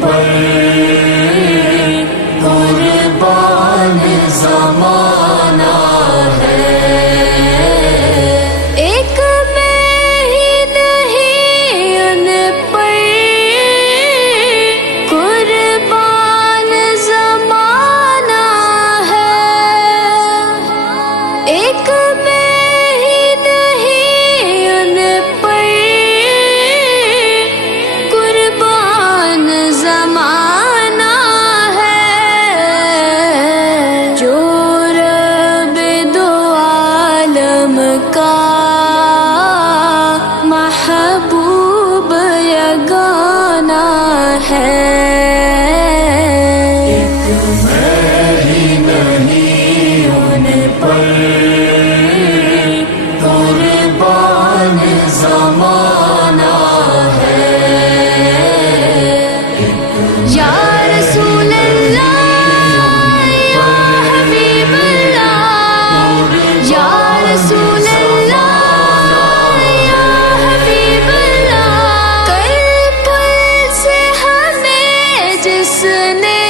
پر قربان زمانہ ہے، ایک میں ہی نہیں ان پر قربان زمانہ ہے، ایک میں ہی نہیں ان پر قربان زمانہ ہے، جو رب دو عالم کا محبوب یگانہ ہے، ایک میں ہی نہیں ان پر قربان زمانہ ہے، یا رسول اللہ یا حبیب اللہ، یا رسول اللہ یا حبیب اللہ، کل پل سے ہمیں جس نے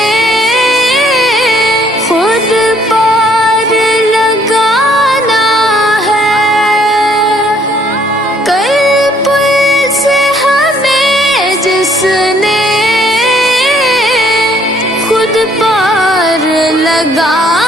خود پار لگانا ہے، کل پل سے ہمیں جس نے خود پار لگانا